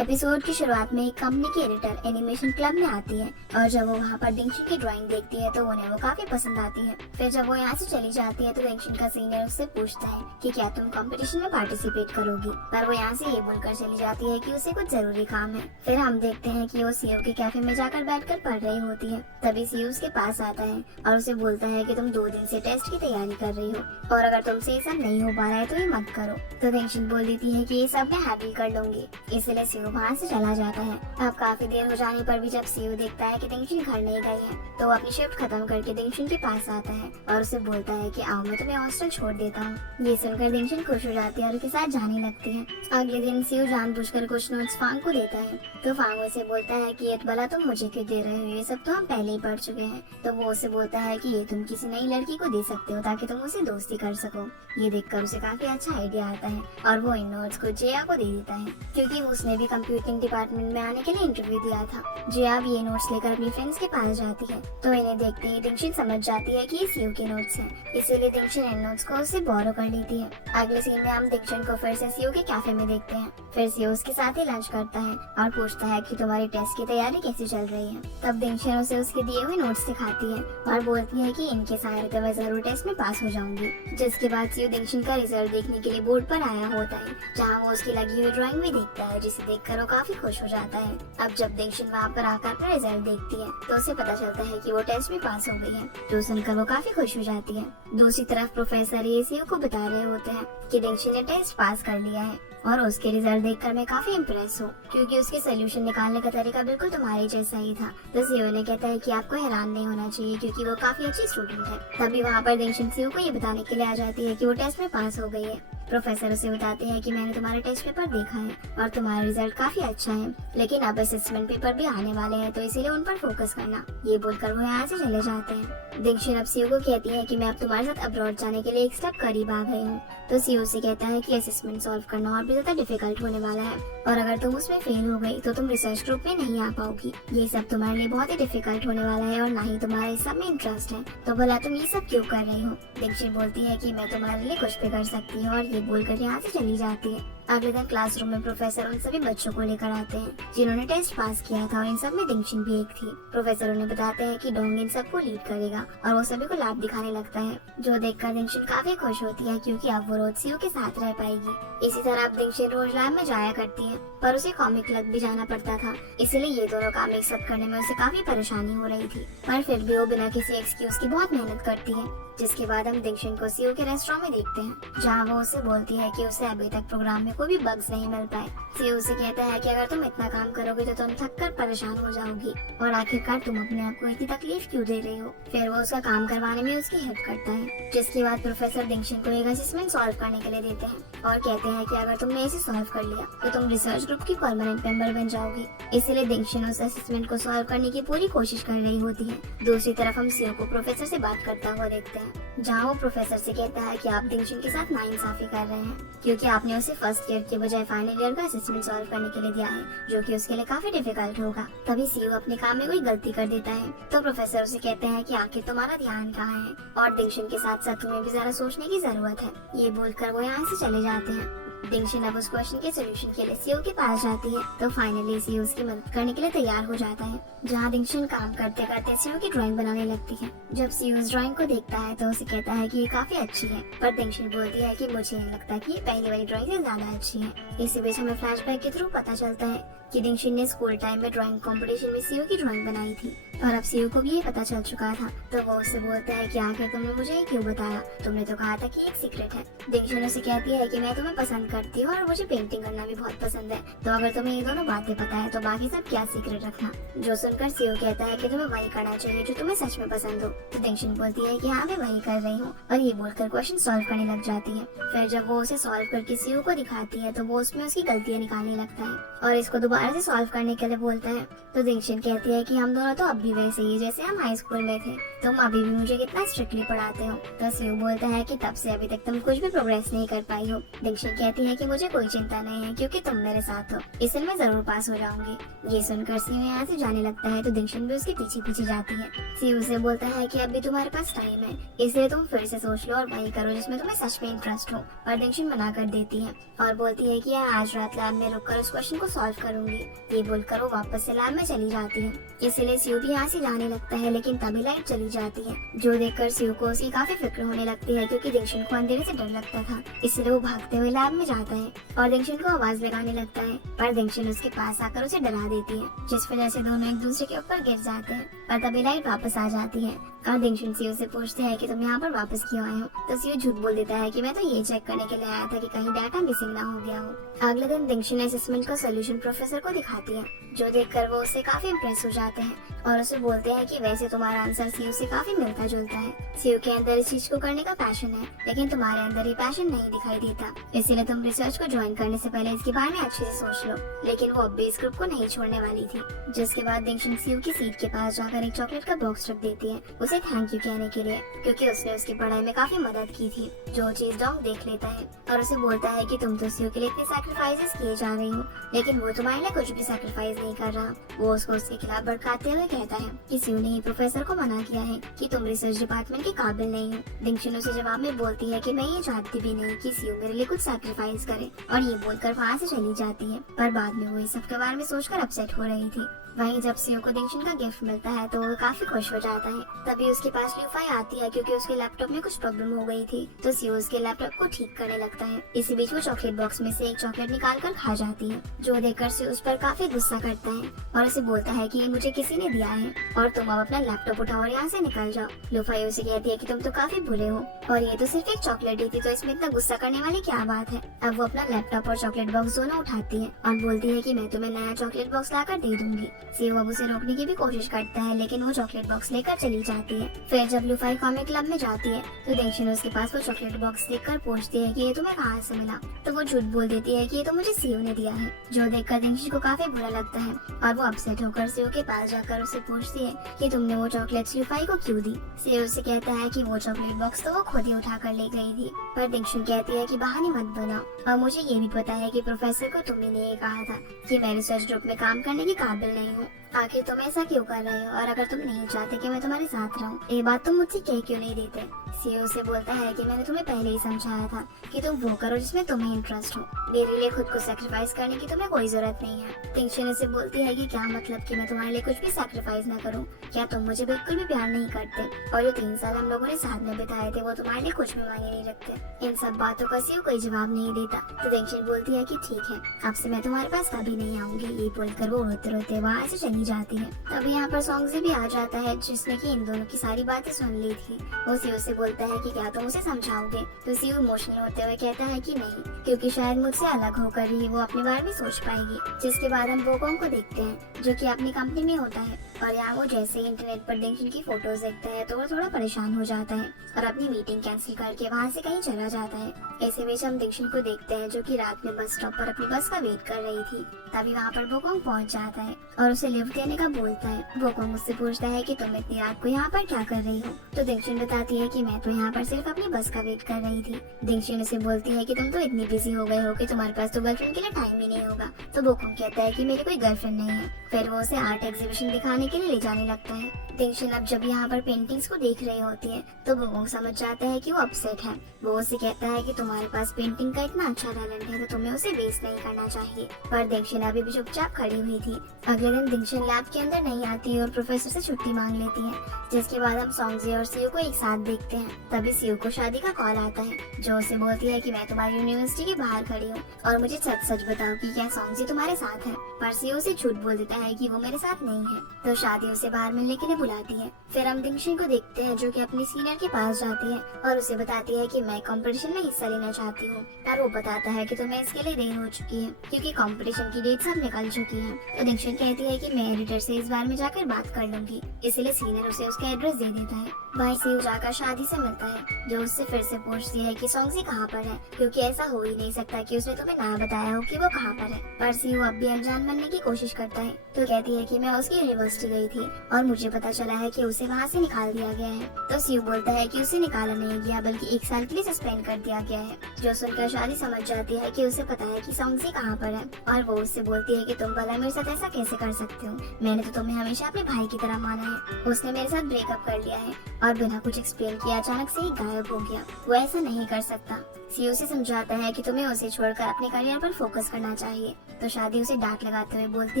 Episode की शुरुआत में एक कंपनी की एडिटर एनिमेशन क्लब में आती है और जब वो वहाँ पर दिंगशिन की ड्राइंग देखती है तो उन्हें वो काफी पसंद आती है। फिर जब वो यहाँ से चली जाती है तो दिंगशिन का सीनियर उससे पूछता है कि क्या तुम कंपटीशन में पार्टिसिपेट करोगी, पर वो यहाँ से ये बोलकर चली जाती है कि उसे कुछ जरूरी काम है। फिर हम देखते हैं कि वो सीयू के कैफे में जाकर बैठकर पढ़ रही होती है। तभी सीयू उसके पास आता है और उसे बोलता है कि तुम 2 दिन से टेस्ट की तैयारी कर रही हो और अगर तुमसे ये सब नहीं हो पा रहा है तो ये मत करो। तो दिंगशिन बोल देती है कि ये सब मैं हैंडल कर लूंगी, इसलिए सीयू वहाँ से चला जाता है। अब काफी देर हो जाने पर भी जब सीयू देखता है कि दिंगशिन घर नहीं गई है तो वो अपनी शिफ्ट खत्म करके दिंगशिन के पास आता है और उसे बोलता है कि आओ मैं तुम्हें हॉस्टल छोड़ देता हूँ। ये सुनकर दिंगशिन खुश हो जाती है और उसके साथ जाने लगती है। अगले दिन सीयू जानबूझकर कुछ नोट्स फांग को देता है तो फांग उसे बोलता है कि ये भला तुम मुझे क्यों दे रहे हो, ये सब तो हम पहले ही पढ़ चुके हैं। तो वो उसे बोलता है कि ये तुम किसी नई लड़की को दे सकते हो ताकि तुम उसे दोस्ती कर सको। ये देखकर उसे काफी अच्छा आइडिया आता है और वो इन नोट्स को जिया को दे देता है क्योंकि उसने भी कंप्यूटिंग डिपार्टमेंट में आने के लिए इंटरव्यू दिया था। जिया भी ये नोट्स लेकर अपनी फ्रेंड्स के पास जाती है तो इन्हें देखते ही दिंगशिन समझ जाती है कि ये सीयू के नोट्स हैं, इसीलिए दिंगशिन इन नोट्स को उससे बोरो कर लेती है। अगले सीन में हम दिंगशिन को फिर से सीयू के कैफे में देखते हैं। फिर सीयू उसके साथ ही लंच करता है और पूछता है कि तुम्हारी टेस्ट की तैयारी कैसी चल रही है। तब दिंगशिन उसे उसके दिए हुए नोट्स दिखाती है और बोलती है कि इनके सहारे तो मैं जरूर टेस्ट में पास हो जाऊंगी। जिसके बाद सीयू दिंगशिन का रिजल्ट देखने के लिए बोर्ड पर आया होता है जहाँ वो उसकी लगी हुई ड्राइंग भी देखता है, जिसे देखकर वो काफी खुश हो जाता है। अब जब दिंगशिन वहाँ पर आकर अपना रिजल्ट देखती है तो उसे पता चलता है कि वो टेस्ट में पास हो गई है, जो सुनकर वो काफी खुश हो जाती है। दूसरी तरफ प्रोफेसर ये सीयू को बता रहे होते हैं कि दिंगशिन ने टेस्ट पास कर लिया है और उसके रिजल्ट देखकर मैं काफी इम्प्रेस हूँ क्योंकि उसके सोल्यूशन निकालने का तरीका बिल्कुल तुम्हारे जैसा ही था। तो सीयू ने कहता है कि आपको हैरान नहीं होना चाहिए क्योंकि वो काफी अच्छी स्टूडेंट है। तभी वहाँ पर दिंगशिन सीयू को ये बताने के लिए आ जाती है कि वो टेस्ट में पास हो गई है। प्रोफेसर उसे बताते हैं कि मैंने तुम्हारा टेस्ट पेपर देखा है और तुम्हारा रिजल्ट काफी अच्छा है, लेकिन अब असेसमेंट पेपर भी आने वाले हैं तो इसीलिए उन पर फोकस करना। ये बोलकर वो यहाँ से चले जाते हैं। दिंगशिन अब सीयू को कहती है कि मैं अब तुम्हारे साथ अब्रॉड जाने के लिए एक स्टेप करीब आ गई हूँ। तो सीयू से कहता है कि असेसमेंट सॉल्व करना और भी ज्यादा डिफिकल्ट होने वाला है और अगर तुम उसमें फेल हो गई तो तुम रिसर्च ग्रुप में नहीं आ पाओगी। ये सब तुम्हारे लिए बहुत ही डिफिकल्ट होने वाला है और ना ही तुम्हारे इस सब में इंटरेस्ट है, तो भला तुम ये सब क्यों कर रही हो। दिंगशिन बोलती है कि मैं तुम्हारे लिए कुछ भी कर सकती हूँ और ये बोलकर यहाँ से चली जाती है। अगले दिन क्लासरूम में प्रोफेसर उन सभी बच्चों को लेकर आते हैं जिन्होंने टेस्ट पास किया था और इन सब में दिंगशिन भी एक थी। प्रोफेसर उन्हें बताते हैं कि डोंग इन सबको लीड करेगा और वो सभी को लैब दिखाने लगता है, जो देखकर दिंगशिन काफी खुश होती है क्योंकि अब वो रोज सीयू के साथ रह पाएगी। इसी तरह अब दिंगशिन रोज लैब में जाया करती है पर उसे कॉमिक क्लब भी जाना पड़ता था, इसीलिए ये दोनों काम एक साथ करने में उसे काफी परेशानी हो रही थी। पर फिर भी वो बिना किसी एक्सक्यूज की बहुत मेहनत करती है। जिसके बाद हम दिंगशिन को सीयू के रेस्टोरेंट में देखते हैं जहाँ वो उसे बोलती है कि उसे अभी तक प्रोग्राम में कोई भी बग्स नहीं मिल पाए। सीयू उसे कहता है कि अगर तुम इतना काम करोगे तो तुम थक कर परेशान हो जाओगी और आखिरकार तुम अपने आप को इतनी तकलीफ क्यों दे रही हो। फिर वो उसका काम करवाने में उसकी हेल्प करता है। जिसके बाद प्रोफेसर दिंगशिन को एक असेसमेंट सॉल्व करने के लिए देते हैं और कहते हैं कि अगर तुमने इसे सॉल्व कर लिया तो तुम रिसर्च ग्रुप की परमानेंट मेंबर बन जाओगी। इसीलिए दिंगशिन उस असेसमेंट को सॉल्व करने की पूरी कोशिश कर रही होती है। दूसरी तरफ हम सीयू को प्रोफेसर से बात करता हुआ देखते हैं जहाँ वो प्रोफेसर से कहता है कि आप दिंगशिन के साथ नाइंसाफी कर रहे हैं क्योंकि आपने उसे फर्स्ट ईयर के बजाय फाइनल ईयर का असेसमेंट सॉल्व करने के लिए दिया है, जो कि उसके लिए काफी डिफिकल्ट होगा। तभी सीयू अपने काम में कोई गलती कर देता है तो प्रोफेसर उसे कहते हैं कि आखिर तुम्हारा ध्यान कहाँ है और दिंगशिन के साथ साथ तुम्हें भी जरा सोचने की जरूरत है। ये बोलकर वो यहाँ से चले जाते हैं। दिंगशिन अब उस क्वेश्चन के सोल्यूशन के लिए सीयू के पास जाती है तो फाइनली सीयू उसकी मदद करने के लिए तैयार हो जाता है, जहाँ दिंगशिन काम करते करते सीयू की ड्राइंग बनाने लगती है। जब सीयू उस ड्राइंग को देखता है तो उसे कहता है कि ये काफी अच्छी है, पर दिंगशिन बोलती है कि मुझे नहीं लगता कि ये पहली वाली ड्राइंग से ज्यादा अच्छी है। इसी बीच हमें फ्लैशबैक के थ्रू पता चलता है कि दिंगशिन ने स्कूल टाइम में ड्राइंग कंपटीशन में सीयू की ड्राइंग बनाई थी और अब सीयू को भी ये पता चल चुका था। तो वो उससे बोलता है कि आखिर तुमने मुझे ये क्यों बताया, तुमने तो कहा था कि एक सीक्रेट है। दिंगशिन उसे कहती है कि मैं तुम्हें पसंद करती हूँ और मुझे पेंटिंग करना भी बहुत पसंद है, तो अगर तुम्हें ये दोनों बातें पता है तो बाकी सब क्या सीक्रेट रखना। जो सुनकर सीयू कहता है कि तुम्हें वही करना चाहिए जो तुम्हें सच में पसंद हो। तो दिंगशिन बोलती है कि हाँ मैं वही कर रही हूँ और ये बोलकर क्वेश्चन सॉल्व करने लग जाती है। फिर जब वो उसे सॉल्व करके सीयू को दिखाती है तो वो उसमें उसकी गलतियाँ निकालने लगता है और इसको दोबारा दोबारा से सॉल्व करने के लिए बोलता है। तो दिंगशिन कहती है कि हम दोनों तो अब भी वैसे ही जैसे हम हाई स्कूल में थे, तुम अभी भी मुझे कितना स्ट्रिक्टली पढ़ाते हो। तो सियो बोलता है कि तब से अभी तक तुम कुछ भी प्रोग्रेस नहीं कर पाई हो। दिंगशिन कहती है कि मुझे कोई चिंता नहीं है क्योंकि तुम मेरे साथ हो, इसलिए मैं जरूर पास हो जाऊंगी। ये सुनकर सियो यहाँ से जाने लगता है तो दिंगशिन भी उसके पीछे पीछे जाती है। सियो से बोलता है कि अभी तुम्हारे पास टाइम है, इसलिए तुम फिर से सोच लो और वही करो जिसमें तुम्हें सच में इंटरेस्ट हो। पर दिंगशिन मना कर देती है और बोलती है कि आज रात लैब में रुककर उस क्वेश्चन को सॉल्व करूंगी। ये बोलकर वो वापस से लैब में चली जाती है। इसीलिए सियो भी यहाँ से जाने लगता है, लेकिन तभी लाइट चली जाती है, जो देखकर सियो को उसकी काफी फिक्र होने लगती है क्योंकि दिंगशिन को अंधेरे से डर लगता था। इसलिए वो भागते हुए लैब में जाता है और दिंगशिन को आवाज लगाने लगता है, पर दिंगशिन उसके पास आकर उसे डरा देती है, जिस वजह से दोनों एक दूसरे के ऊपर गिर जाते हैं। पर तभी लाइट वापस आ जाती है और दिंगशिन सियो से पूछते हैं कि तुम यहाँ पर वापस क्यों आए हो। तो सियो झूठ बोल देता है कि मैं तो ये चेक करने के लिए आया था कि कहीं डाटा मिसिंग ना हो गया हो। अगले दिन दिंगशिन असेसमेंट का सोल्यूशन प्रोफेसर को दिखाती है, जो देखकर वो उससे काफी इम्प्रेस हो जाते हैं और उसे बोलते हैं कि वैसे तुम्हारा आंसर सियो से काफी मिलता जुलता है। सियो के अंदर इस चीज को करने का पैशन है, लेकिन तुम्हारे अंदर ये पैशन नहीं दिखाई देता, इसीलिए तुम रिसर्च को ज्वाइन करने से पहले इसके बारे में अच्छे से सोच लो। लेकिन वो अब भी इस ग्रुप को नहीं छोड़ने वाली थी। जिसके बाद दिंगशिन सियो की सीट के पास जाकर एक चॉकलेट का बॉक्स रख देती है उसे थैंक यू कहने के लिए, क्योंकि उसने उसकी पढ़ाई में काफी मदद की थी। जो चीज डॉग देख लेता है और उसे बोलता है कि तुम तो सियो के लिए इतने सैक्रिफाइसेस किए जा रही हो, लेकिन वो तुम्हारे लिए कुछ भी सैक्रिफाइस नहीं कर रहा। वो उसको उसके खिलाफ भड़काते हुए कहता है कि सियो ने ही प्रोफेसर को मना किया है कि तुम रिसर्च डिपार्टमेंट के काबिल नहीं हो। दिंगशिन उसे जवाब में बोलती है कि मैं ये चाहती भी नहीं कि सियो मेरे लिए कुछ सैक्रिफाइस करे, और ये बोलकर वहाँ से चली जाती है। पर बाद में वो इस सब के बारे में सोचकर अपसेट हो रही थी। वहीं जब सियो को दिंगशिन का गिफ्ट मिलता है तो वो काफी खुश हो जाता है। तभी उसके पास ल्यूफाई आती है क्योंकि उसके लैपटॉप में कुछ प्रॉब्लम हो गई थी, तो सियो उसके लैपटॉप को ठीक करने लगता है। इसी बीच वो चॉकलेट बॉक्स में से एक चॉकलेट निकाल कर खा जाती है, जो देखकर सियो उस पर काफी गुस्सा करता है और उसे बोलता है कि ये मुझे किसी ने दिया है और तुम अब अपना लैपटॉप उठाओ और यहाँ से निकल जाओ। ल्यूफाई उसे कहती है कि तुम तो काफी बुरे हो और ये तो सिर्फ एक चॉकलेट ही थी, तो इसमें इतना गुस्सा करने वाली क्या बात है। अब वो अपना लैपटॉप और चॉकलेट बॉक्स दोनों उठाती है और बोलती है कि मैं तुम्हें नया चॉकलेट बॉक्स लाकर दे दूंगी। सियो अब उसे रोकने की भी कोशिश करता है, लेकिन वो चॉकलेट बॉक्स लेकर चली जाती है। फिर जब ल्यूफाई कॉमिक क्लब में जाती है तो दिंगशिन उसके पास वो चॉकलेट बॉक्स देखकर पूछती है कि ये तुम्हें कहाँ से मिला। तो वो झूठ बोल देती है कि ये तो मुझे सियो ने दिया है, जो देखकर दिंगशिन को काफी बुरा लगता है और वो अपसेट होकर सियो के पास जाकर उसे पूछती है कि तुमने वो चॉकलेट्स ल्यूफाई को क्यों दी। सियो उसे कहता है कि वो चॉकलेट बॉक्स तो वो खुद ही उठा कर ले गई थी। पर दिंगशिन कहती है कि बहाने मत बनाओ, और मुझे ये भी पता है कि प्रोफेसर को तुमने ये कहा था कि मैं रिसर्च ग्रुप में काम करने के काबिल नहीं हूँ। आखिर तुम ऐसा क्यों कर रहे हो, और अगर तुम नहीं चाहते कि मैं तुम्हारे साथ रहूं, ये बात तुम मुझसे कह क्यों नहीं देते। सीईओ से बोलता है कि मैंने तुम्हें पहले ही समझाया था कि तुम वो करो जिसमें तुम्हें इंटरेस्ट हो, मेरे लिए खुद को सैक्रिफाइस करने की तुम्हें कोई जरूरत नहीं है। दिंगशिन से बोलती है कि क्या मतलब कि मैं तुम्हारे लिए कुछ भी सैक्रिफाइस न करूं, क्या तुम मुझे बिल्कुल भी प्यार नहीं करते, और जो 3 साल हम लोगों ने साथ में बिताए थे वो तुम्हारे लिए कुछ भी मायने नहीं रखते। इन सब बातों का सीईओ कोई जवाब नहीं देता, तो दिंगशिन बोलती है कि ठीक है, अब से मैं तुम्हारे पास कभी नहीं आऊंगी। ये बोलकर वो रोते रोते वहाँ से चली जाती है। तभी यहाँ पर सॉन्गजी भी आ जाता है, जिसने की इन दोनों की सारी बातें सुन ली थी। वो सीईओ से बोलता है कि क्या तुम उसे समझाओगे, तो सीईओ इमोशनल होते हुए कहता है कि नहीं, क्योंकि शायद मुझसे अलग होकर ही वो अपने बारे में सोच पाएगी। जिसके बाद हम वोकोंग को देखते हैं, जो कि अपनी कंपनी में होता है, और यहाँ वो जैसे ही इंटरनेट पर दिंगशिन की फोटोज देखता है तो वो थोड़ा परेशान हो जाता है और अपनी मीटिंग कैंसिल करके वहाँ से कहीं चला जाता है। ऐसे बीच हम दिंगशिन को देखते हैं, जो कि रात में बस स्टॉप पर अपनी बस का वेट कर रही थी। तभी वहाँ पर वोकोंग पहुँच जाता है और उसे लिफ्ट देने का बोलता है। वोकोंग उससे पूछता है कि तुम इतनी रात को यहाँ पर क्या कर रही हो, तो दिंगशिन बताती है कि मैं तो यहाँ पर सिर्फ अपनी बस का वेट कर रही थी। दिंगशिन उसे बोलती है कि तुम तो इतनी बिजी हो गए हो कि तुम्हारे पास तो गर्लफ्रेंड के लिए टाइम ही नहीं होगा। तो वोकोंग कहता है कि मेरी कोई गर्लफ्रेंड नहीं है। फिर वो उसे आर्ट एग्जीबिशन दिखाने के लिए ले जाने लगता है। दिंगशिन अब जब यहाँ पर पेंटिंग्स को देख रही होती है तो वोकोंग समझ जाता है कि वो अपसेट है। वो उसे कहता है कि तुम्हारे पास पेंटिंग का इतना अच्छा टैलेंट है तो तुम्हें उसे वेस्ट नहीं करना चाहिए। पर दिंगशिन अभी भी चुपचाप खड़ी हुई थी। अगले दिन दिंगशिन लैब के अंदर नहीं आती और प्रोफेसर से छुट्टी मांग लेती है, जिसके बाद हम सॉन्गजी और सीईओ को एक साथ देखते हैं। तभी सीईओ को शादी का कॉल आता है, जो उसे बोलती है कि मैं तुम्हारी यूनिवर्सिटी के बाहर खड़ी हूँ और मुझे सच सच बताओ कि क्या सॉन्गजी तुम्हारे साथ है। पर सीईओ से झूठ बोल देता है कि वो मेरे साथ नहीं है, तो शादी उसे बाहर मिलने के लिए बुलाती है। फिर हम दिंगशिन को देखते हैं, जो कि अपनी सीनियर के पास जाती है और उसे बताती है कि मैं कंपटीशन में हिस्सा लेना चाहती हूँ। पर वो बताता है कि तुम्हें इसके लिए देर हो चुकी है, क्योंकि कंपटीशन की डेट सब निकल चुकी है। तो दिंगशिन कहती है कि मैं एडिटर से इस बारे में जाकर बात कर लूंगी, इसलिए सीनियर उसे उसका एड्रेस दे देता है। वहीं सीयू जाकर शादी से मिलता है, जो उससे फिर से पूछती है कि सॉन्गजी कहाँ पर है, क्योंकि ऐसा हो ही नहीं सकता कि उसने तुम्हें ना बताया हो कि वो कहाँ पर है। पर सीयू अब भी अनजान बनने की कोशिश करता है, तो कहती है कि मैं उसकी यूनिवर्सिटी गई थी और मुझे पता चला है कि उसे वहाँ से निकाल दिया गया है। तो सीयू बोलता है कि उसे निकाला नहीं गया बल्कि 1 साल के लिए सस्पेंड कर दिया गया है। जो सुनकर शादी समझ जाती है कि उसे पता है कि सॉन्गजी कहाँ पर है, और वो उससे बोलती है कि तुम भला मेरे साथ ऐसा कैसे कर सकते हो, मैंने तो तुम्हें हमेशा अपने भाई की तरह माना है। उसने मेरे साथ ब्रेकअप कर लिया है और बिना कुछ एक्सप्लेन किए अचानक से ही गायब हो गया, वो ऐसा नहीं कर सकता। सीयू से समझाता है कि तुम्हें उसे छोड़कर अपने करियर पर फोकस करना चाहिए। तो शादी उसे डांट लगाते हुए बोलती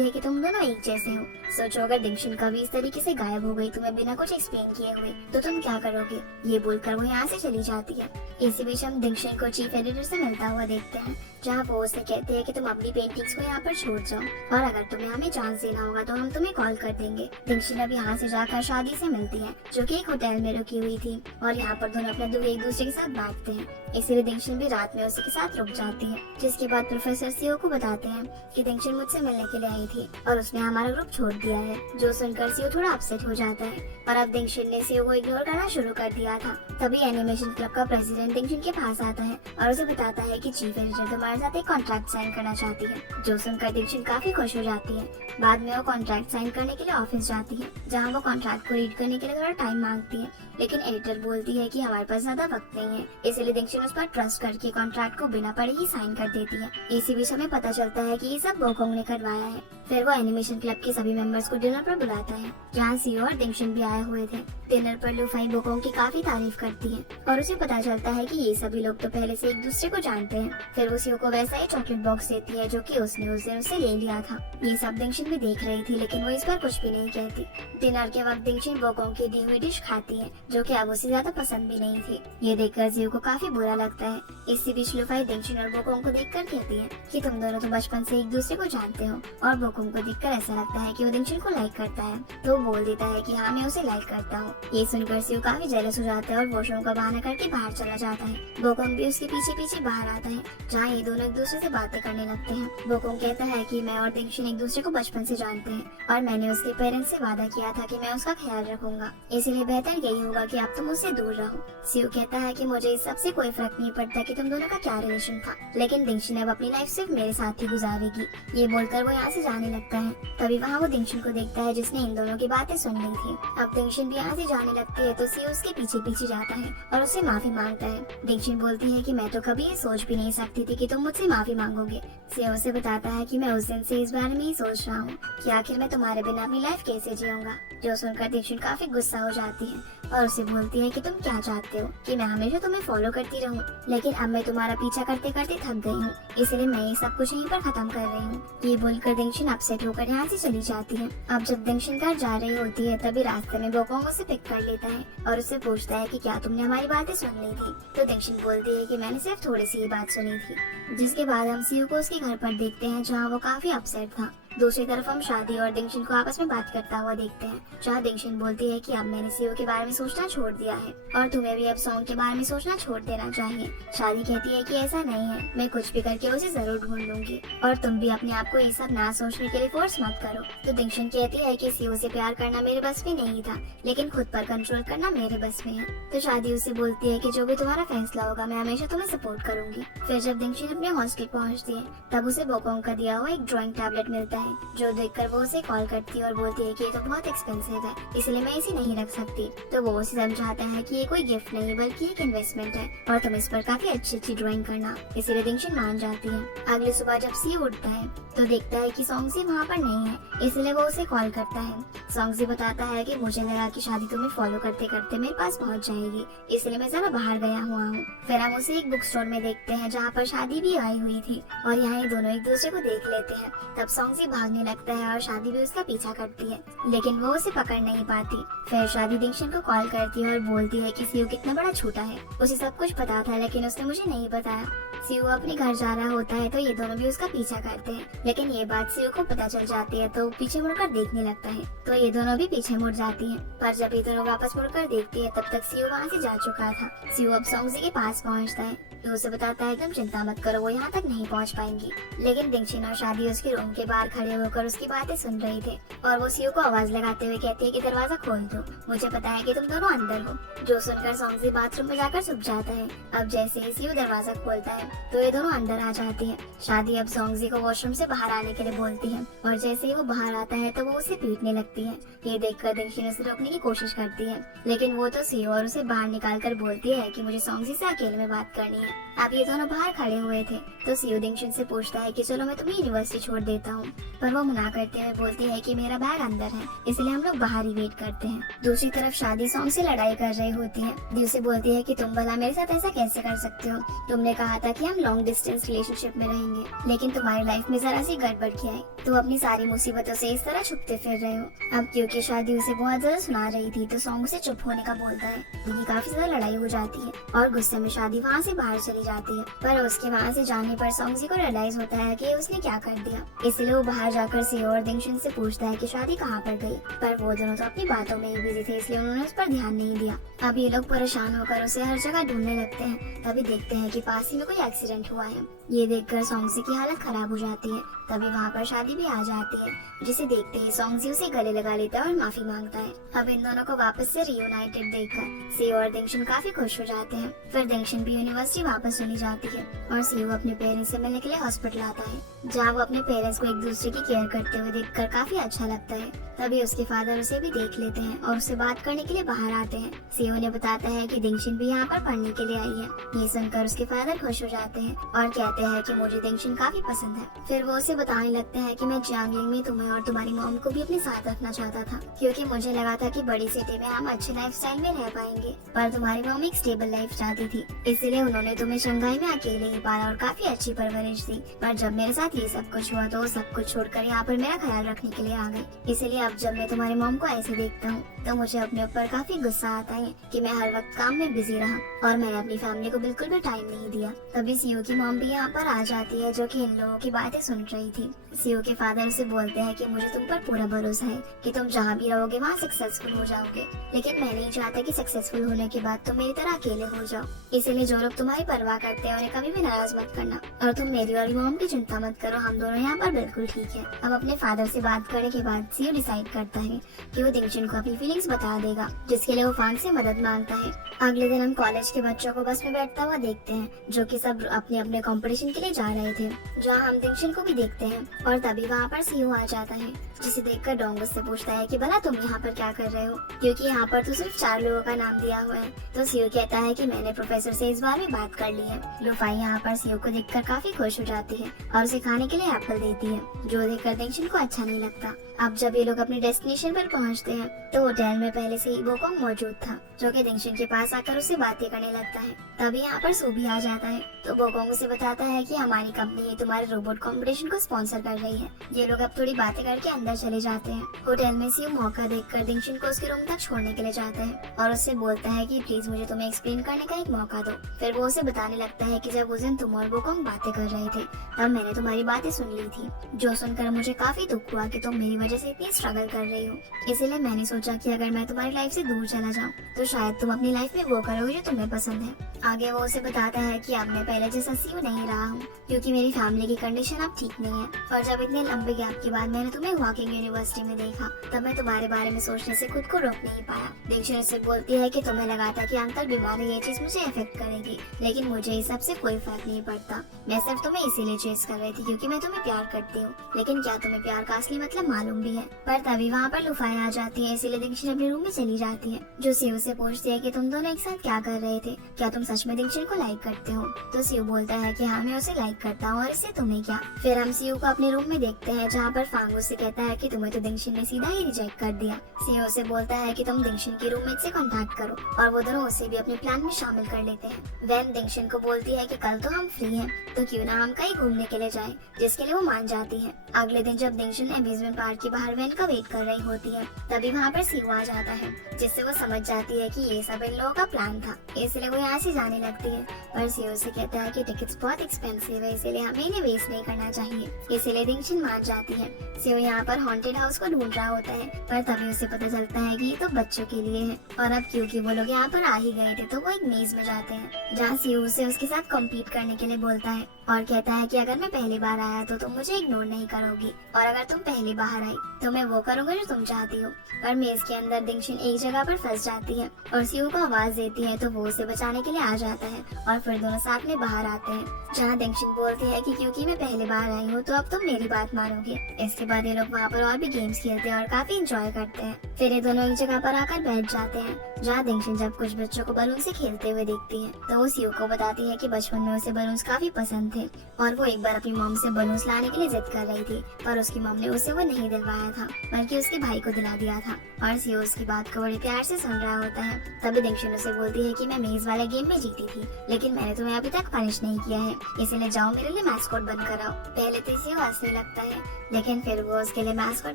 है कि तुम दोनों एक जैसे हो। सोचो अगर दिंगशिन कभी इस तरीके से गायब हो गई तुम्हें बिना कुछ एक्सप्लेन किए हुए, तो तुम क्या करोगे। ये बोलकर वो यहाँ से चली जाती है। इसी बीच हम दिंगशिन को चीफ एडिटर से मिलता हुआ देखते हैं, जहाँ वो उसे कहते हैं कि तुम अपनी पेंटिंग्स को यहाँ पर छोड़ जाओ और अगर तुम्हें हमें चांस देना होगा तो हम तुम्हें कॉल कर देंगे। दिंगशिन अब यहाँ से जाकर शादी से मिलती है, जो कि एक होटल में रुकी हुई थी, और यहाँ पर दोनों अपने दुख एक दूसरे के साथ बांटते हैं। इसीलिए दिंगशिन भी रात में उसी के साथ रुक जाती है, जिसके बाद प्रोफेसर सीओ को बताते हैं कि दिंगशिन मुझसे मिलने के लिए आई थी और उसने हमारा ग्रुप छोड़ दिया है। जो सुनकर सीओ थोड़ा अपसेट हो जाता है, पर अब दिंगशिन ने सीओ को इग्नोर करना शुरू कर दिया था। तभी एनिमेशन क्लब का प्रेसिडेंट दिंगशिन के पास आता है और उसे बताता है कि चीफ एडिटर तुम्हारे साथ एक कॉन्ट्रैक्ट साइन करना चाहती है। जो सुनकर दिंगशिन काफी खुश हो जाती है। बाद में वो कॉन्ट्रैक्ट साइन करने के लिए ऑफिस जाती है, जहाँ वो कॉन्ट्रैक्ट को रीड करने के लिए थोड़ा टाइम मांगती है, लेकिन एडिटर बोलती है कि हमारे पास ज्यादा वक्त नहीं है। इसलिए दिंगशिन उस पर ट्रस्ट करके कॉन्ट्रैक्ट को बिना पढ़े ही साइन कर देती है। इसी बीच हमें पता चलता है कि ये सब बोकोंग ने करवाया है। फिर वो एनिमेशन क्लब के सभी मेंबर्स को डिनर पर बुलाता है, जहाँ सीओ और दिंगशिन भी आए हुए थे। डिनर पर लूफाई बोकोंग की काफी तारीफ करती है और उसे पता चलता है कि ये सभी लोग तो पहले से एक दूसरे को जानते हैं। फिर वो सीओ को वैसा ही चॉकलेट बॉक्स देती है जो कि उसने उस दिन उससे ले लिया था। ये सब दिंगशिन भी देख रही थी, लेकिन वो इस पर कुछ भी नहीं कहती। डिनर के वक्त दिंगशिन बोकोंग की दी हुई डिश खाती है, जो कि अब उसे ज्यादा पसंद भी नहीं थी। ये देखकर जीव को काफी बुरा लगता है। इसी बीच लूफाई दिंगशिन और बोकोंग को देखकर कहती है कि तुम दोनों तो बचपन से एक दूसरे को जानते हो, और बोकोंग को देखकर ऐसा लगता है कि वो दिंगशिन को लाइक करता है। तो वो बोल देता है कि हाँ मैं उसे लाइक करता हूँ। ये सुनकर सीओ काफी जेलस हो जाता है और वॉशरूम का बहाना करके बाहर चला जाता है। बोकोंग भी उसके पीछे पीछे बाहर आता है, जहाँ ये दोनों एक दूसरे से बातें करने लगते हैं। बोकोंग कहता है कि मैं और दिंगशिन एक दूसरे को बचपन से जानते हैं और मैंने उसके पेरेंट्स से वादा किया था कि मैं उसका ख्याल रखूंगा, इसलिए बेहतर यही होगा कि अब तुम उससे दूर रहो। सीओ कहता है कि मुझे इस सबसे कोई फर्क नहीं पड़ता कि तुम दोनों का क्या रिलेशन था, लेकिन दिंगशिन अब अपनी लाइफ सिर्फ मेरे साथ ही गुजारेगी। ये बोलकर वो यहाँ से जाने लगता है। तभी वहाँ वो दिंगशिन को देखता है, जिसने इन दोनों की बातें सुन ली थी। अब दिंगशिन भी यहाँ से जाने लगती है, तो सीओ उसके पीछे पीछे जाता है और उससे माफी मांगता है। दिंगशिन बोलती है कि मैं तो कभी ये सोच भी नहीं सकती थी कि तुम मुझसे माफी मांगोगे। सीओ उसे बताता है कि मैं उस दिन से इस बारे में ही सोच रहा हूँ कि आखिर मैं तुम्हारे बिना अपनी लाइफ कैसे जीऊंगा। जो सुनकर दिंगशिन काफी गुस्सा हो जाती है और उसे बोलती है कि तुम क्या चाहते हो कि मैं हमेशा तुम्हें फॉलो करती रहूं, लेकिन अब मैं तुम्हारा पीछा करते करते थक गई हूँ, इसलिए मैं ये सब कुछ यहीं पर खत्म कर रही हूँ। ये बोलकर दिंगशिन अपसेट होकर यहाँ से चली जाती है। अब जब दिंगशिन घर जा रही होती है, तभी रास्ते में बोकोंग उसे पिक कर लेता है और उससे पूछता है कि क्या तुमने हमारी बातें सुन ली थी। तो दिंगशिन बोलती है कि मैंने सिर्फ थोड़ी सी ही बात सुनी थी। जिसके बाद हम सीयू को उसके घर पर देखते हैं, जहाँ वो काफी अपसेट था। दूसरी तरफ हम शादी और दिंगशिन को आपस में बात करता हुआ देखते हैं, जहाँ दिंगशिन बोलती है कि अब मैंने सीओ के बारे में सोचना छोड़ दिया है और तुम्हें भी अब सॉन्ग के बारे में सोचना छोड़ देना चाहिए। शादी कहती है कि ऐसा नहीं है, मैं कुछ भी करके उसे जरूर ढूंढ लूंगी और तुम भी अपने आप को ये सब ना सोचने के लिए फोर्स मत करो। तो दिंगशिन कहती है कि सीओ से प्यार करना मेरे बस में नहीं था, लेकिन खुद पर कंट्रोल करना मेरे बस में है। तो शादी उसे बोलती है कि जो भी तुम्हारा फैसला होगा मैं हमेशा तुम्हें सपोर्ट करूंगी। फिर जब दिंगशिन अपने हॉस्टल पहुँचती है, तब उसे बोकोंग का दिया हुआ एक ड्रॉइंग टैबलेट मिलता है, जो देखकर वो उसे कॉल करती है और बोलती है कि ये तो बहुत एक्सपेंसिव है, इसलिए मैं इसे नहीं रख सकती। तो वो उसे समझाता है कि ये कोई गिफ्ट नहीं बल्कि एक इन्वेस्टमेंट है और तुम इस पर काफी अच्छी अच्छी ड्राइंग करना। इसीलिए दिंगशिन मान जाती है। अगली सुबह जब सी उठता है तो देखता है कि सॉन्गजी वहाँ पर नहीं है, इसलिए वो उसे कॉल करता है। सॉन्गजी बताता है कि मुझे लगा कि शादी तुम्हें फॉलो करते करते मेरे पास पहुँच जाएगी, इसलिए मैं जरा बाहर गया हुआ हूँ। फिर हम उसे एक बुक स्टोर में देखते हैं, जहाँ पर शादी भी आई हुई थी और यहाँ ये दोनों एक दूसरे को देख लेते हैं। तब सॉन्गजी भागने लगता है और शादी भी उसका पीछा करती है, लेकिन वो उसे पकड़ नहीं पाती। फिर शादी दिंगशिन को कॉल करती है और बोलती है कि सीयू कितना बड़ा छोटा है, उसे सब कुछ पता था लेकिन उसने मुझे नहीं बताया। सीयू अपने घर जा रहा होता है तो ये दोनों भी उसका पीछा करते हैं, लेकिन ये बात सीयू को पता चल जाती है तो पीछे मुड़कर देखने लगता है। तो ये दोनों भी पीछे मुड़ जाती हैं, पर जब ये दोनों वापस मुड़कर देखती है तब तक सीयू वहाँ से जा चुका था। सीयू अब सॉन्गजी के पास पहुँचता है तो उसे बताता है तुम चिंता मत करो, वो यहाँ तक नहीं पहुँच पाएंगी। लेकिन दिंगशिन और शादी उसके रूम के बाहर खड़े होकर उसकी बातें सुन रही थे और वो सियो को आवाज लगाते हुए कहती है कि दरवाजा खोल दो, मुझे पता है कि तुम दोनों अंदर हो। जो सुनकर सॉन्गजी बाथरूम में जाकर छुप जाता है। अब जैसे ही सियो दरवाजा खोलता है तो ये दोनों अंदर आ जाती है। शादी अब सॉन्गजी को वॉशरूम से बाहर आने के लिए बोलती है और जैसे ही वो बाहर आता है तो वो उसे पीटने लगती है। ये देखकर दिंगशिन उसे रोकने की कोशिश करती है, लेकिन वो तो सियो और उसे बाहर निकाल कर बोलती है कि मुझे सॉन्गजी से अकेले में बात करनी है। अब ये दोनों बाहर खड़े हुए थे तो सियो दिंगशिन से पूछता है कि चलो मैं तुम्हें यूनिवर्सिटी छोड़ देता हूँ, पर वो मना करते हुए बोलती है कि मेरा बैग अंदर है, इसलिए हम लोग बाहर ही वेट करते हैं। दूसरी तरफ शादी सॉन्ग से लड़ाई कर रही होती है। दी उसे बोलती है कि तुम भला मेरे साथ ऐसा कैसे कर सकते हो, तुमने कहा था कि हम लॉन्ग डिस्टेंस रिलेशनशिप में रहेंगे, लेकिन तुम्हारी लाइफ में जरा सी गड़बड़ किया है, तुम अपनी सारी मुसीबतों से इस तरह छुपते फिर रहे हो। अब क्योंकि शादी उसे बहुत ज्यादा सुना रही थी तो सॉन्ग उसे चुप होने का बोलता है। उनकी काफी ज्यादा लड़ाई हो जाती है और गुस्से में शादी वहाँ से बाहर चली जाती है, पर उसके वहाँ से जाने पर सॉन्गजी को रियलाइज होता है कि उसने क्या कर दिया। इसलिए वो बाहर जाकर सियो और दिंगशिन से पूछता है कि शादी कहाँ पर गई, पर वो दोनों तो अपनी बातों में ही बिजी थे इसलिए उन्होंने उस पर ध्यान नहीं दिया। अब ये लोग परेशान होकर उसे हर जगह ढूंढने लगते हैं। तभी देखते हैं कि पास ही में कोई एक्सीडेंट हुआ है। ये देखकर सॉन्गजी की हालत खराब हो जाती है। तभी वहाँ पर शादी भी आ जाती है, जिसे देखते ही सॉन्गजी उसे गले लगा लेता है और माफी मांगता है। अब इन दोनों को वापस से रियूनाइटेड देखकर सियो और दिंगशिन काफी खुश हो जाते हैं। फिर दिंगशिन भी यूनिवर्सिटी वापस चली जाती है और सियो अपने पेरेंट्स से मिलने के लिए हॉस्पिटल आता है, जहाँ वो अपने पेरेंट्स को एक दूसरे की केयर करते हुए देखकर काफी अच्छा लगता है। तभी उसके फादर उसे भी देख लेते हैं और उससे बात करने के लिए बाहर आते हैं। सियो ने बताता है कि दिंगशिन भी यहाँ पर पढ़ने के लिए आई है। ये सुनकर उसके फादर खुश हो जाते हैं और कहते हैं कि मुझे दिंगशिन काफी पसंद है। फिर वो उसे बताने लगते हैं कि मैं जियांगलिंग में तुम्हें और तुम्हारी मॉम को भी अपने साथ रखना चाहता था, क्योंकि मुझे लगा था कि बड़ी सिटी में हम अच्छे लाइफस्टाइल में रह पाएंगे, पर तुम्हारी मॉम एक स्टेबल लाइफ चाहती थी, इसलिए उन्होंने तुम्हें शंघाई में अकेले ही पाला और काफी अच्छी परवरिश दी। पर जब मेरे साथ ये सब कुछ हुआ तो सब कुछ छोड़कर यहाँ पर मेरा ख्याल रखने के लिए आ गई। इसलिए अब जब मैं तुम्हारी मॉम को ऐसे देखता हूँ तो मुझे अपने ऊपर काफी गुस्सा आता है कि मैं हर वक्त काम में बिजी रहा और मैंने अपनी फैमिली को बिल्कुल भी टाइम नहीं दिया। तभी सियो की मॉम भी यहाँ पर आ जाती है, जो कि इन लोगों की बातें सुन रही थी। सियो के फादर उसे बोलते हैं कि मुझे तुम पर पूरा भरोसा है कि तुम जहाँ भी रहोगे वहाँ सक्सेसफुल हो जाओगे, लेकिन मैं नहीं चाहता कि सक्सेसफुल होने के बाद तुम मेरी तरह अकेले हो जाओ। इसीलिए जो लोग तुम्हारी परवाह करते हैं उन्हें कभी भी नाराज मत करना और तुम मेरी और मॉम की चिंता मत करो, हम दोनों यहाँ पर बिल्कुल ठीक है। अब अपने फादर से बात करने के बाद सियो डिसाइड करता है कि वो दिंगशिन को अपनी फीलिंग्स बता देगा, जिसके लिए वो फांग से मदद मांगता है। अगले दिन हम कॉलेज के बच्चों को बस में बैठता हुआ देखते हैं, जो कि सब अपने अपने कंपटीशन के लिए जा रहे थे, जहाँ हम दिंगशिन को भी देखते हैं। और तभी वहाँ पर सियो आ जाता है, जिसे देखकर डोंग उससे पूछता है कि भला तुम यहाँ पर क्या कर रहे हो, क्योंकि यहाँ पर तो सिर्फ 4 लोगों का नाम दिया हुआ है। तो सियो कहता है कि मैंने प्रोफेसर से इस बारे में बात कर ली है। लुफाई यहाँ पर सियो को देखकर काफी खुश हो जाती है और उसे खाने के लिए एप्पल देती है, जो देखकर दिंगशिन को अच्छा नहीं लगता। अब जब ये लोग अपने डेस्टिनेशन पर पहुँचते हैं तो होटल में पहले से ही वोकोंग मौजूद था, जो कि दिंगशिन के पास आकर उससे बातें करने लगता है। तभी यहाँ पर सू भी आ जाता है तो वोकोंग उसे बताता है कि हमारी कंपनी तुम्हारे रोबोट कंपटीशन को स्पॉन्सर कर रही है। ये लोग अब थोड़ी बातें करके अंदर चले जाते हैं। होटल में सियो मौका देखकर दिंगशिन को उसके रूम तक छोड़ने के लिए जाता है और उससे बोलता है कि प्लीज मुझे तुम्हें एक्सप्लेन करने का एक मौका दो। फिर वो उसे बताने लगता है कि जब उस दिन तुम और वोकोंग बातें कर रहे थे तब मैंने तुम्हारी बातें सुन ली थी, जो सुनकर मुझे काफी दुख हुआ कि तुम मेरी वजह से इतनी स्ट्रगल कर रही हो। इसीलिए मैंने सोचा कि अगर मैं तुम्हारी लाइफ से दूर चला जाऊँ तो शायद तुम अपनी लाइफ में वो करोगे जो तुम्हें पसंद है। आगे वो उसे बताता है कि अब मैं पहले जैसा सियो नहीं रहा हूँ, क्योंकि मेरी फैमिली की कंडीशन अब ठीक नहीं है। और जब इतने लंबे गैप के बाद मैंने तुम्हें वॉकिंग यूनिवर्सिटी में देखा तब मैं तुम्हारे बारे में सोचने से खुद को रोक नहीं पाया। दिंगशिन उससे बोलती है कि तुम्हें लगा था कि अंकल बीमार है, ये चीज मुझे अफेक्ट करेगी, लेकिन मुझे इस सबसे कोई फर्क नहीं पड़ता। मैं सिर्फ तुम्हें इसीलिए चेस कर रही थी क्योंकि मैं तुम्हें प्यार करती हूँ, लेकिन क्या तुम्हें प्यार का असली मतलब मालूम भी है? पर तभी वहाँ पर लुफाई आ जाती है, इसीलिए दिंगशिन अपने रूम में चली जाती है, जो सियो से पूछती है कि तुम दोनों एक साथ क्या कर रहे थे, क्या तुम सच में दिंगशिन को लाइक करते हो? तो सियो बोलता है कि हाँ मैं उसे लाइक करता हूँ और इससे तुम्हें क्या। फिर हम सियो को अपने रूम में देखते हैं, जहाँ पर फांग उससे कहता है कि तुम्हें तो दिंगशिन ने सीधा ही रिजेक्ट कर दिया। सियो से बोलता है कि तुम दिंगशिन की रूममेट से कांटेक्ट करो और वो दोनों उसे भी अपने प्लान में शामिल कर लेते हैं। वैन दिंगशिन को बोलती है कि कल तो हम फ्री हैं, तो क्यों ना हम कहीं घूमने के लिए जाएं, जिसके लिए वो मान जाती है। अगले दिन जब दिंगशिन अम्यूजमेंट पार्क के बाहर वैन का वेट कर रही होती है। तभी वहाँ पर सीयू आ जाता है, जिससे वो समझ जाती है कि ये सब इन लोगों का प्लान था, इसलिए वो यहाँ से जाने लगती है। पर सीयू से कहता है कि टिकट्स बहुत एक्सपेंसिव है, इसलिए हमें इन्हें वेस्ट नहीं करना चाहिए, इसलिए दिंगशिन मान जाती है। सीयू यहाँ पर हॉन्टेड हाउस को ढूंढ रहा होता है, पर तभी उसे पता चलता है कि ये तो बच्चों के लिए है, और अब क्योंकि वो लोग यहाँ पर आ ही गए थे तो वो एक मेज में जाते हैं, जहाँ सीयू से उसके साथ कम्पीट करने के लिए बोलता है और कहता है कि अगर मैं पहली बार आया तो तुम मुझे इग्नोर नहीं करोगी, और अगर तुम पहली बार आई तो मैं वो करूंगा जो तुम चाहती हो। पर मेज के अंदर दिंगशिन एक जगह पर फंस जाती है और सीयू को आवाज देती है, तो वो उसे बचाने के लिए आ जाता है और फिर दोनों साथ में बाहर आते हैं, जहाँ दिंगशिन बोलती है कि क्योंकि मैं पहली बार आई हूँ तो अब तुम मेरी बात मानोगे। इसके बाद ये लोग वहाँ पर और भी गेम्स खेलते हैं और काफी इंजॉय करते हैं। फिर ये दोनों एक जगह पर आकर बैठ जाते हैं, जहाँ दिंगशिन जब कुछ बच्चों को बलून से खेलते हुए देखती है तो वो सीयू को बताती है कि बचपन में उसे बलून्स काफी पसंद थे और वो एक बार अपनी मॉम से बलून्स लाने के लिए जिद कर रही थी, पर उसकी मॉम ने उसे वो नहीं दिलवाया था, बल्कि उसके भाई को दिला दिया था। और सीयू उसकी बात को बड़े प्यार से सुन रहा होता है। तभी दिंगशिन उसे बोलती है कि मैं मेज वाले गेम में जीती थी, लेकिन मैंने तुम्हें अभी तक पनिश नहीं किया है, इसलिए जाओ मेरे लिए मैस्कॉट बन कर आओ। पहले तो सीयू हंसने लगता है, लेकिन फिर वो उसके लिए मैस्कॉट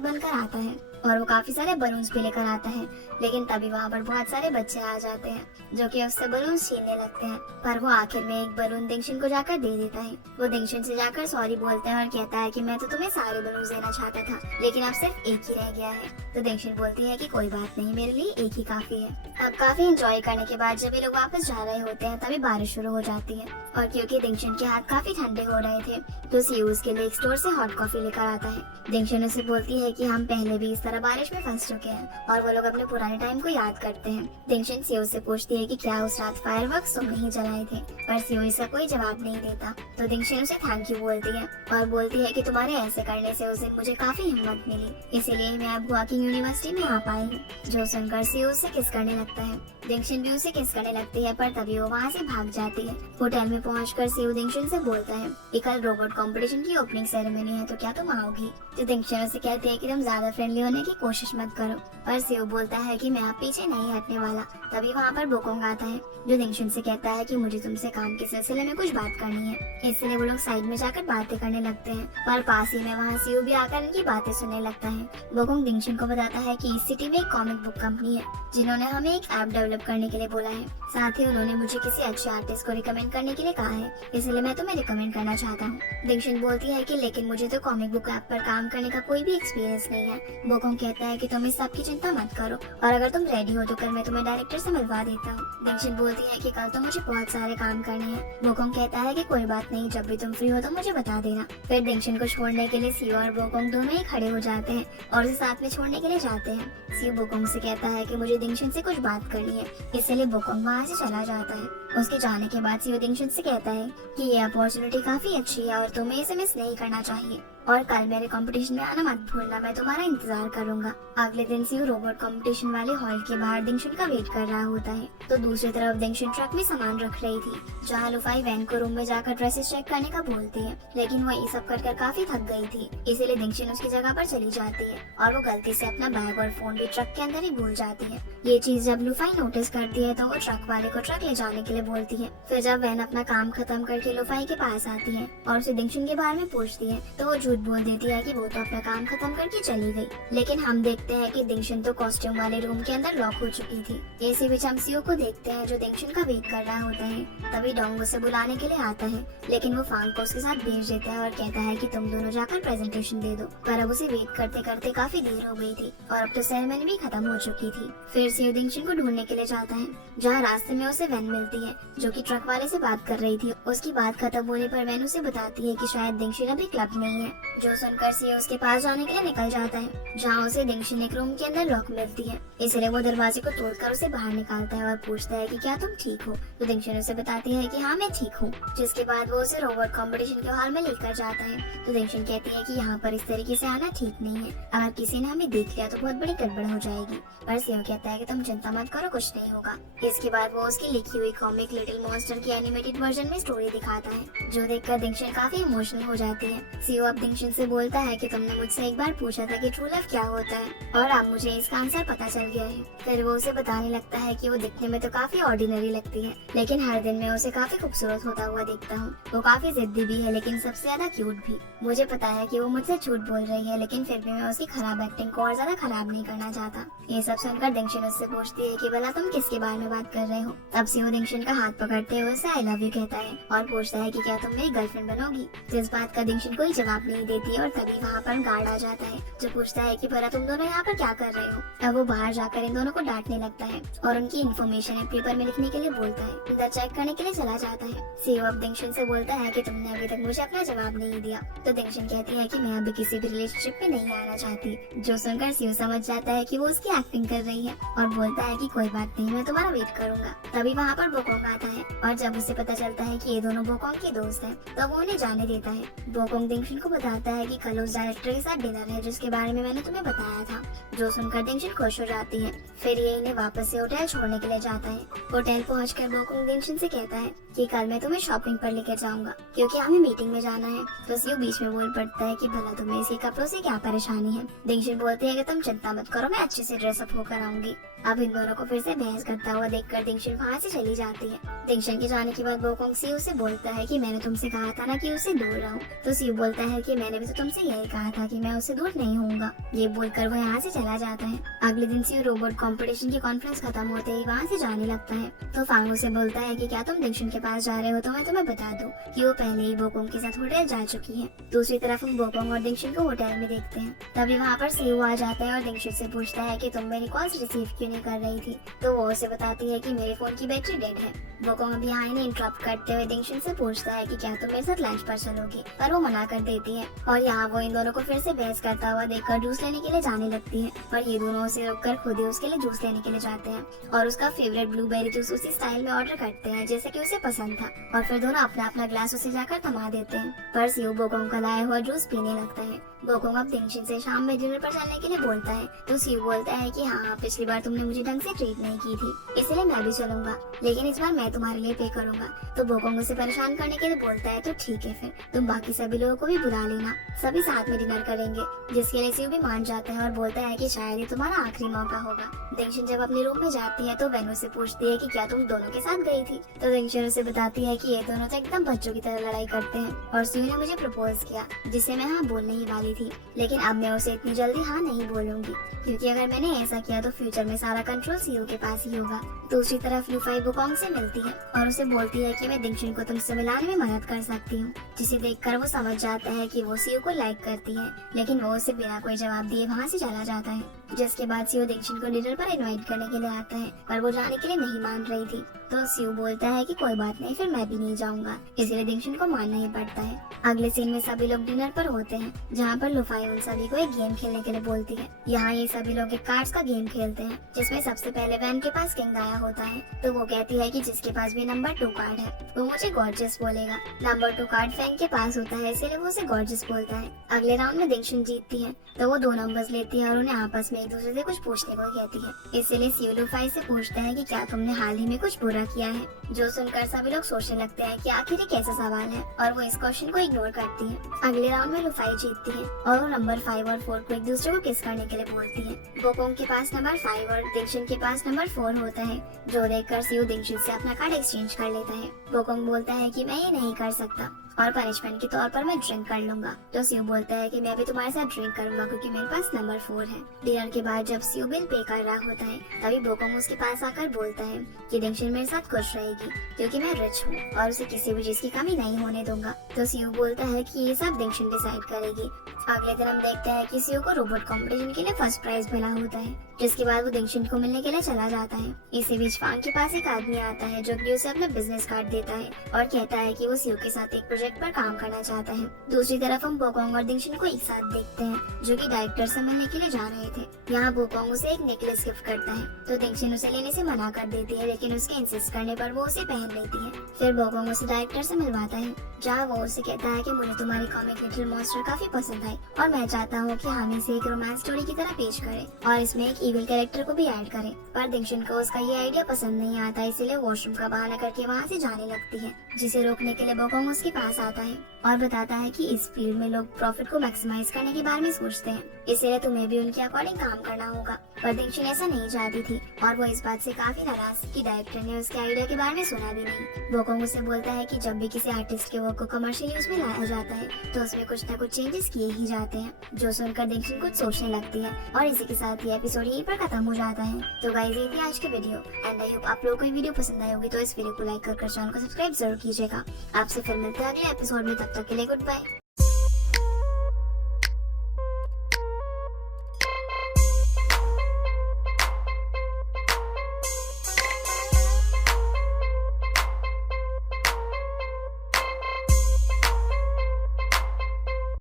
बनकर आता है और वो काफी सारे बलून्स भी लेकर आता है। लेकिन तभी वहाँ पर बहुत सारे बच्चे आ जाते हैं जो कि उससे बलून छीनने लगते हैं, पर वो आखिर में एक बलून दिंगशिन को जाकर दे देता है। वो दिंगशिन से जाकर सॉरी बोलता है और कहता है कि मैं तो तुम्हें सारे बलून देना चाहता था, लेकिन अब सिर्फ एक ही रह गया है। तो दिंगशिन बोलती है कि कोई बात नहीं, मेरे लिए एक ही काफी है। अब काफी एंजॉय करने के बाद जब ये लोग वापस जा रहे होते हैं तभी बारिश शुरू हो जाती है, और क्योंकि दिंगशिन के हाथ काफी ठंडे हो रहे थे तो सीयू उसके लिए एक स्टोर से हॉट कॉफी लेकर आता है। दिंगशिन उसे बोलती है कि हम पहले भी इस तरह बारिश में फंस चुके हैं और वो लोग अपने पुराने टाइम को याद करते हैं। दिंगशिन सीयू से पूछती है कि क्या उस रात फायरवर्क्स तुम नहीं जलाए थे, पर सीयू इसका कोई जवाब नहीं देता। तो दिंगशिन उसे थैंक यू बोलती है और बोलती है कि तुम्हारे ऐसे करने से उस दिन मुझे काफी हिम्मत मिली, इसीलिए मैं अब गुआकिंग यूनिवर्सिटी में आ पाई हूँ। जो सुनकर सीयू उससे किस करने लगता है। दिंगशिन भी उसे किस करने लगती है, पर तभी वो वहाँ से भाग जाती है। होटल में पहुंचकर सीयू दिंगशिन से बोलता है कि कल रोबोट कंपटीशन की ओपनिंग सेरेमनी है, तो क्या तुम आओगी। तो दिंगशिन उसे कहती है कि तुम ज्यादा फ्रेंडली होने की कोशिश मत करो, पर सीयू बोलता है कि मैं अब पीछे नहीं हटने वाला। तभी वहाँ पर बोकोंग आता है जो दिंगशिन से कहता है कि मुझे तुमसे काम के सिलसिले में कुछ बात करनी है, इसलिए वो लोग साइड में जाकर बातें करने लगते हैं, पर पास ही में वहाँ सीयू भी आकर इनकी बातें सुनने लगता है। बोकोंग दिंगशिन को बताता है कि इस सिटी में एक कॉमिक बुक कंपनी है जिन्होंने हमें एक ऐप डेवलप करने के लिए बोला है, साथ ही उन्होंने मुझे किसी अच्छे आर्टिस्ट को रिकमेंड करने के लिए कहा है, इसलिए मैं तुम्हें रिकमेंड करना चाहता हूँ। दिंगशिन बोलती है कि लेकिन मुझे तो कॉमिक बुक ऐप पर काम करने का कोई भी एक्सपीरियंस नहीं है। बोकोंग कहता है कि तुम इस सब की चिंता मत करो, और अगर तुम रेडी हो तो कल मैं तुम्हें डायरेक्टर से मिलवा देता हूँ। दिंगशिन बोलती है कि कल तो मुझे बहुत सारे काम करने हैं। बोकोंग कहता है कि कोई बात नहीं, जब भी तुम फ्री हो तो मुझे बता देना। फिर दिंगशिन को छोड़ने के लिए सीयू और बोकोंग दोनों ही खड़े हो जाते हैं और उसे साथ में छोड़ने के लिए जाते हैं। सीयू बोकोंग से कहता है कि मुझे दिंगशिन से कुछ बात करनी है, इसलिए बोकोंग वहाँ से चला जाता है। उसके जाने के बाद सीयू दिंगशिन से कहता है कि ये अपॉर्चुनिटी काफी अच्छी है और तुम्हें इसे मिस नहीं करना चाहिए, और कल मेरे कंपटीशन में आना मत भूलना, मैं तुम्हारा इंतजार करूंगा। अगले दिन सीयू रोबोट कंपटीशन वाले हॉल के बाहर दिंगशिन का वेट कर रहा होता है, तो दूसरी तरफ दिंगशिन ट्रक में सामान रख रही थी, जहाँ लुफाई वैन को रूम में जाकर ड्रेसेस चेक करने का बोलती है, लेकिन वो ये सब कर काफी थक गई थी, इसीलिए दिंगशिन उसकी जगह पर चली जाती है और वो गलती से अपना बैग और फोन भी ट्रक के अंदर ही भूल जाती है। ये चीज जब लुफाई नोटिस करती है तो वो ट्रक वाले को ट्रक ले जाने के लिए बोलती है। फिर जब वैन अपना काम खत्म करके लुफाई के पास आती है और उसे दिंगशिन के बारे में पूछती है, तो वो झूठ बोल देती है कि वो तो अपना काम खत्म करके चली गई। लेकिन हम देखते हैं कि दिंगशिन तो कॉस्ट्यूम वाले रूम के अंदर लॉक हो चुकी थी। इसी बीच हम सीयू को देखते हैं जो दिंगशिन का वेट कर रहा होता है। तभी डोंग उसे बुलाने के लिए आता है, लेकिन वो फांग को उसके साथ भेज देता है और कहता है कि तुम दोनों जाकर प्रेजेंटेशन दे दो। पर अब उसे वेट करते करते काफी देर हो गई थी और अब तो सेरेमनी भी खत्म हो चुकी थी। फिर सीयू दिंगशिन को ढूंढने के लिए जाता है, जहाँ रास्ते में उसे वैन मिलती है जो कि ट्रक वाले से बात कर रही थी। उसकी बात खत्म होने पर वैन उसे बताती है कि शायद दिंगशिन अभी क्लब में ही है। जो सुनकर सीयू उसके पास जाने के लिए निकल जाता है, जहाँ उसे दिंगशिन एक रूम के अंदर लॉक मिलती है, इसलिए वो दरवाजे को तोड़कर उसे बाहर निकालता है और पूछता है कि क्या तुम ठीक हो। तो दिंगशिन उसे बताती है कि हाँ मैं ठीक हूँ। जिसके बाद वो उसे रोबोट कंपटीशन के हॉल में लेकर जाता है। तो दिंगशिन कहती है कि यहाँ पर इस तरीके से आना ठीक नहीं है, अगर किसी ने हमें देख लिया तो बहुत बड़ी गड़बड़ हो जाएगी। पर सीयू कहता है कि तुम चिंता मत करो, कुछ नहीं होगा। इसके बाद वो उसकी लिखी हुई कॉमिक लिटिल मॉन्स्टर की एनिमेटेड वर्जन में स्टोरी दिखाता है, जो देखकर दिंगशिन काफी इमोशनल हो जाती है। सीयू अब दिंगशिन से बोलता है कि तुमने मुझसे एक बार पूछा था कि ट्रू लव क्या होता है और अब मुझे इसका आंसर पता चल गया है। फिर वो उसे बताने लगता है कि वो दिखने में तो काफी ऑर्डिनरी लगती है, लेकिन हर दिन मैं उसे काफी खूबसूरत होता हुआ देखता हूँ। वो काफी जिद्दी भी है, लेकिन सबसे ज्यादा क्यूट भी। मुझे पता है कि वो मुझसे झूठ बोल रही है, लेकिन फिर भी मैं उसकी खराब एक्टिंग को और ज्यादा खराब नहीं करना चाहता। ये सब सुनकर दिंगशिन उससे पूछती है कि भला तुम किसके बारे में बात कर रहे हो। तब से वो दिंगशिन का हाथ पकड़ते हुए उसे आई लव यू कहता है और पूछता है कि क्या तुम मेरी गर्लफ्रेंड बनोगी। जिस बात का दिंगशिन कोई जवाब नहीं देती है और तभी वहाँ पर गार्ड आ जाता है जो पूछता है कि भला तुम दोनों यहाँ पर क्या कर रहे हो। तब वो बाहर जाकर इन दोनों को डांटने लगता है और उनकी इन्फॉर्मेशन पेपर में लिखने के लिए बोलता है। अंदर चेक करने के लिए चला जाता है। सीओ अब दिंगशिन से बोलता है कि तुमने अभी तक मुझे अपना जवाब नहीं दिया। तो दिंगशिन कहती है कि मैं अभी किसी भी रिलेशनशिप में नहीं आना चाहती। जो सुनकर सीओ समझ जाता है कि वो उसकी एक्टिंग कर रही है और बोलता है कि कोई बात नहीं, मैं तुम्हारा वेट करूंगा। तभी वहाँ पर बोकोंग आता है और जब उसे पता चलता है कि ये दोनों बोकोंग के दोस्त हैं, तो वो उन्हें जाने देता है। बोकोंग दिंगशिन को बताता है कि कल उस डायरेक्टर के साथ डिनर है जिसके बारे में मैंने तुम्हें बताया था। जो सुनकर दिंगशिन खुश हो जाती है। फिर ये इन्हें वापस से होटल छोड़ने के लिए जाता है। होटल पहुंचकर बोकोंग दिंगशिन से कहता है कि कल मैं तुम्हें शॉपिंग पर लेकर जाऊंगा क्योंकि हमें मीटिंग में जाना है। तो सीओ बीच में बोल पड़ता है कि भला तुम्हें इसके कपड़ों से क्या परेशानी है। दिंगशिन बोलती है कि तुम चिंता मत करो, मैं अच्छे से ड्रेसअप होकर आऊंगी। अब इन दोनों को फिर से बहस करता हुआ देखकर दिंगशिन वहाँ से चली जाती है। दिंगशिन के जाने के बाद बोकोंग सीओ से बोलता है कि मैंने तुमसे कहा था ना कि उससे दूर रहो। तो सीओ बोलता है कि मैंने भी तो तुमसे यही कहा था कि मैं उससे दूर नहीं होऊंगा। ये बोलकर वो यहाँ से चला जाता है। अगले दिन सीओ रोबोट कंपटीशन की कॉन्फ्रेंस खत्म होते ही वहाँ से जाने लगता है। तो फांग उसे बोलता है कि क्या तुम दिंगशिन के पास जा रहे हो तो मैं तुम्हें बता दूं कि वो पहले ही बोकोंग के साथ होटल जा चुकी है। दूसरी तरफ हम बोकोंग और दिंगशिन को होटल में देखते हैं। तभी वहाँ पर सीओ आ जाता है और दिंगशिन से पूछता है कि तुम मेरी कॉल्स रिसीव क्यों नहीं कर रही थी। तो वो उसे बताती है कि मेरे फोन की बैटरी डेड है। बोकोंग अब यहाँ इन्हें इंटरप्ट करते हुए दिंगशिन से पूछता है कि क्या तुम मेरे साथ लंच पर चलोगी, पर वो मना कर देती है। और यहाँ वो इन दोनों को फिर से बहस करता हुआ देखकर जूस लेने के लिए जाने लगती है, पर ये दोनों उसे रोककर खुद ही उसके लिए जूस लेने के लिए जाते हैं और उसका फेवरेट ब्लूबेरी जूस उसी स्टाइल में ऑर्डर करते हैं जैसे कि उसे पसंद था। और फिर दोनों अपना अपना ग्लास उसे जाकर थमा देते हैं, पर सीओ बोकोंग का लाया हुआ जूस पीने लगता है। बोकोंग अब दिंगशिन से शाम में डिनर पर चलने के लिए बोलता है। तो सीओ बोलता है कि हाँ, पिछली बार तुमने मुझे ढंग से ट्रीट नहीं की थी, इसलिए मैं भी चलूंगा, लेकिन इस बार मैं तुम्हारे लिए पे करूंगा। तो बोकोंग उसे परेशान करने के लिए बोलता है तो ठीक है, फिर तुम बाकी सभी लोगों को भी बुला लेना, सभी साथ में डिनर करेंगे। जिसके लिए सीओ भी मान जाता है और बोलता है कि शायद ये तुम्हारा आखिरी मौका होगा। दिंगशिन जब अपने रूम में जाती है तो वेनु से पूछती है कि क्या तुम दोनों के साथ गई थी। तो दिंगशिन उसे बताती है कि ये दोनों तो एकदम बच्चों की तरह लड़ाई करते हैं और सीओ ने मुझे प्रपोज किया जिसे मैं हाँ बोलने ही वाली थी, लेकिन अब मैं उसे इतनी जल्दी हाँ नहीं बोलूंगी क्योंकि अगर मैंने ऐसा किया तो फ्यूचर में सारा कंट्रोल सीओ के पास ही होगा। दूसरी तरफ यूफाई बोकोंग से मिलती है और उसे बोलती है कि मैं दिंगशिन को तुमसे मिलाने में मदद कर सकती हूँ, जिसे देखकर वो समझ जाता है कि वो सीओ को लाइक करती है, लेकिन वो उसे बिना कोई जवाब दिए वहाँ से चला जाता है। जिसके बाद सीओ दिंगशिन को डिनर पर इनवाइट करने के लिए आता है, पर वो जाने के लिए नहीं मान रही थी। तो सीओ बोलता है कि कोई बात नहीं, फिर मैं भी नहीं जाऊंगा, इसलिए दिंगशिन को मानना ही पड़ता है। अगले सीन में सभी लोग डिनर पर होते हैं जहाँ पर लुफाई उन सभी को एक गेम खेलने के लिए बोलती है। यहाँ ये सभी लोग एक कार्ड्स का गेम खेलते हैं जिसमें सबसे पहले वैन के पास किंग आया होता है। तो वो कहती है कि जिसके पास भी नंबर 2 कार्ड है वो मुझे गॉर्जियस बोलेगा। नंबर 2 कार्ड फैंग के पास होता है, इसलिए वो उसे गॉर्जियस बोलता है। अगले राउंड में दिंगशिन जीतती है तो वो 2 नंबर्स लेती है और उन्हें आपस में एक दूसरे से कुछ पूछने को कहती है। इसलिए सीओ लुफाई से पूछता है कि क्या तुमने हाल ही में कुछ बुरा किया है। जो सुनकर सभी लोग सोचने लगते हैं कि आखिर ये कैसा सवाल है और वो इस क्वेश्चन को इग्नोर करती है। अगले राउंड में लुफाई जीतती है और वो नंबर 5 और 4 को एक दूसरे को किस करने के लिए बोलती है। बोकोंग के पास नंबर 5 और दिंगशिन के पास नंबर 4 होता है, जो देखकर सीओ दिंगशिन से अपना कार्ड एक्सचेंज कर लेता है। बोकोंग बोलता है कि मैं ये नहीं कर सकता और पनिशमेंट के तौर पर मैं ड्रिंक कर लूंगा। तो सीओ बोलता है कि मैं भी तुम्हारे साथ ड्रिंक करूंगा क्योंकि मेरे पास नंबर 4 है। डिनर के बाद जब सीओ बिल पे कर रहा होता है तभी बोकोंग उसके पास आकर बोलता है कि दिंगशिन मेरे साथ खुश रहेगी क्योंकि मैं रिच हूँ और उसे किसी भी चीज की कमी नहीं होने दूंगा। तो सीओ बोलता है कि ये सब दिंगशिन डिसाइड करेगी। अगले दिन हम देखते हैं कि सीओ को रोबोट कंपटीशन के लिए फर्स्ट प्राइज मिला होता है, जिसके बाद वो दिंगशिन को मिलने के लिए चला जाता है। इसी बीच फांग के पास एक आदमी आता है जो कि उसे अपना बिजनेस कार्ड देता है और कहता है कि वो सीओ के साथ एक प्रोजेक्ट पर काम करना चाहता है। दूसरी तरफ हम बोकोंग और दिंगशिन को एक साथ देखते हैं जो कि डायरेक्टर से मिलने के लिए जा रहे थे। यहाँ बोकोंग उसे एक नेकलेस गिफ्ट करता है तो दिंगशिन उसे लेने से मना कर देती है, लेकिन उसके इंसिस्ट करने पर वो उसे पहन लेती है। फिर बोकोंग उसे डायरेक्टर से मिलवाता है जहाँ वो उसे कहता है कि मुझे तुम्हारी कॉमिक लिटिल मॉन्स्टर काफी पसंद आई और मैं चाहता हूँ कि हम इसे एक रोमांस स्टोरी की तरह पेश करें और इसमें एक इविल कैरेक्टर को भी ऐड करें। पर दिंगशिन को उसका ये आइडिया पसंद नहीं आता, इसीलिए वॉशरूम का बहाना करके वहाँ से जाने लगती है, जिसे रोकने के लिए बोकोंग उसके पास आता है और बताता है कि इस फील्ड में लोग प्रॉफिट को मैक्सिमाइज करने के बारे में सोचते हैं, इसलिए तुम्हें भी उनके अकॉर्डिंग काम करना होगा। पर दिंगशिन ऐसा नहीं चाहती थी और वो इस बात से काफी नाराज कि डायरेक्टर ने उसके आइडिया के बारे में सुना भी नहीं। वोकोंग उसे बोलता है कि जब भी किसी आर्टिस्ट के वर्क को कमर्शियल यूज में लाया जाता है तो उसमें कुछ न कुछ चेंजेस किए ही जाते हैं, जो सुनकर दिंगशिन कुछ सोचने लगती है। और इसी के साथ ये एपिसोड यहीं पर खत्म हो जाता है। तो गाइस ये थी आज की वीडियो एंड आई होप आप लोगों को ये वीडियो पसंद आई होगी। तो इस वीडियो को लाइक कर चैनल को सब्सक्राइब जरूर कीजिएगा। आपसे फिर मिलते हैं अगले एपिसोड में, तब तक के लिए गुड बाय।